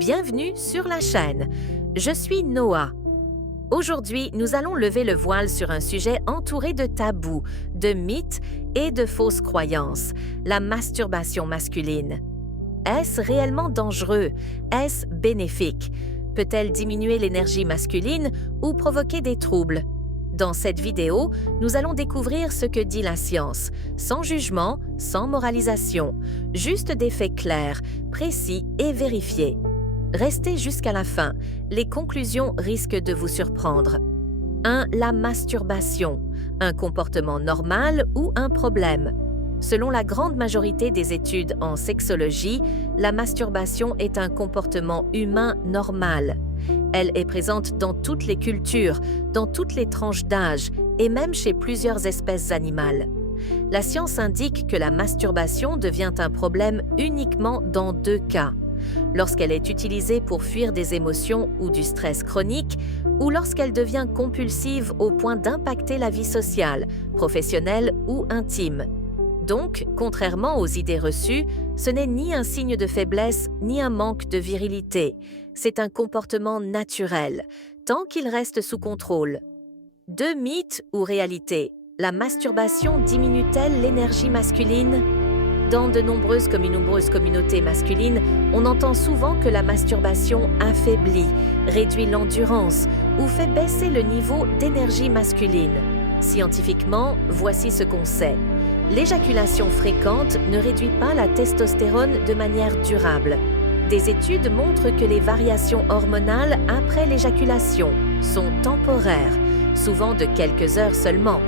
Bienvenue sur la chaîne. Je suis Noah. Aujourd'hui, nous allons lever le voile sur un sujet entouré de tabous, de mythes et de fausses croyances, la masturbation masculine. Est-ce réellement dangereux? Est-ce bénéfique? Peut-elle diminuer l'énergie masculine ou provoquer des troubles? Dans cette vidéo, nous allons découvrir ce que dit la science, sans jugement, sans moralisation, juste des faits clairs, précis et vérifiés. Restez jusqu'à la fin, les conclusions risquent de vous surprendre. 1. La masturbation, un comportement normal ou un problème? Selon la grande majorité des études en sexologie, la masturbation est un comportement humain normal. Elle est présente dans toutes les cultures, dans toutes les tranches d'âge et même chez plusieurs espèces animales. La science indique que la masturbation devient un problème uniquement dans 2 cas. Lorsqu'elle est utilisée pour fuir des émotions ou du stress chronique, ou lorsqu'elle devient compulsive au point d'impacter la vie sociale, professionnelle ou intime. Donc, contrairement aux idées reçues, ce n'est ni un signe de faiblesse ni un manque de virilité. C'est un comportement naturel, tant qu'il reste sous contrôle. 2 mythes ou réalités. La masturbation diminue-t-elle l'énergie masculine? Dans de nombreuses communautés masculines, on entend souvent que la masturbation affaiblit, réduit l'endurance ou fait baisser le niveau d'énergie masculine. Scientifiquement, voici ce qu'on sait. L'éjaculation fréquente ne réduit pas la testostérone de manière durable. Des études montrent que les variations hormonales après l'éjaculation sont temporaires, souvent de quelques heures seulement.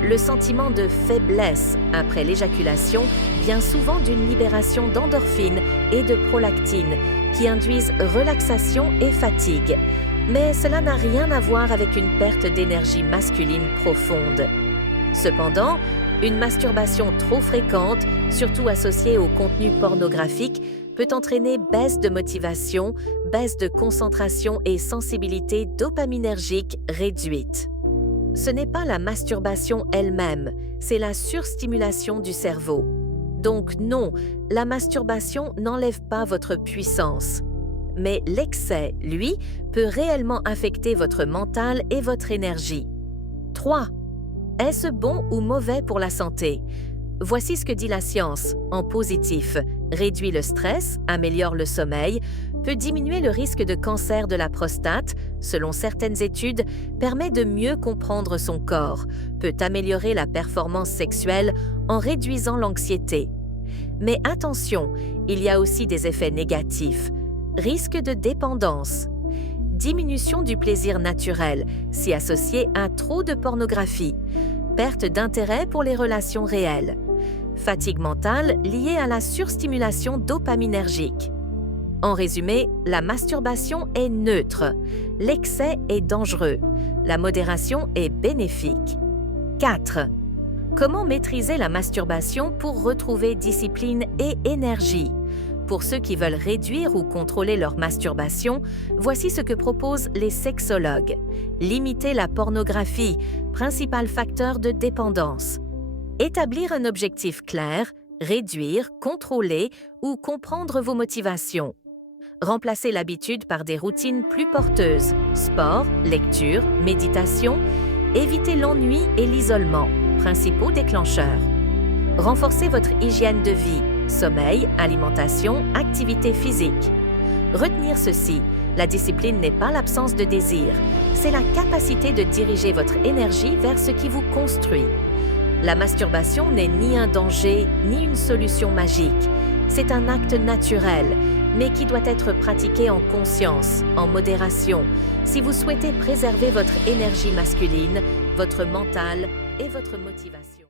Le sentiment de faiblesse après l'éjaculation vient souvent d'une libération d'endorphines et de prolactine qui induisent relaxation et fatigue. Mais cela n'a rien à voir avec une perte d'énergie masculine profonde. Cependant, une masturbation trop fréquente, surtout associée au contenu pornographique, peut entraîner baisse de motivation, baisse de concentration et sensibilité dopaminergique réduite. Ce n'est pas la masturbation elle-même, c'est la surstimulation du cerveau. Donc non, la masturbation n'enlève pas votre puissance. Mais l'excès, lui, peut réellement affecter votre mental et votre énergie. 3. Est-ce bon ou mauvais pour la santé? Voici ce que dit la science, en positif. Réduit le stress, améliore le sommeil, peut diminuer le risque de cancer de la prostate, selon certaines études, permet de mieux comprendre son corps, peut améliorer la performance sexuelle en réduisant l'anxiété. Mais attention, il y a aussi des effets négatifs. Risque de dépendance. Diminution du plaisir naturel, si associé à trop de pornographie. Perte d'intérêt pour les relations réelles. Fatigue mentale liée à la surstimulation dopaminergique. En résumé, la masturbation est neutre. L'excès est dangereux. La modération est bénéfique. 4. Comment maîtriser la masturbation pour retrouver discipline et énergie? Pour ceux qui veulent réduire ou contrôler leur masturbation, voici ce que proposent les sexologues. Limiter la pornographie, principal facteur de dépendance. Établir un objectif clair, réduire, contrôler ou comprendre vos motivations. Remplacer l'habitude par des routines plus porteuses, sport, lecture, méditation. Éviter l'ennui et l'isolement, principaux déclencheurs. Renforcer votre hygiène de vie, sommeil, alimentation, activité physique. Retenir ceci, la discipline n'est pas l'absence de désir, c'est la capacité de diriger votre énergie vers ce qui vous construit. La masturbation n'est ni un danger, ni une solution magique. C'est un acte naturel, mais qui doit être pratiqué en conscience, en modération, si vous souhaitez préserver votre énergie masculine, votre mental et votre motivation.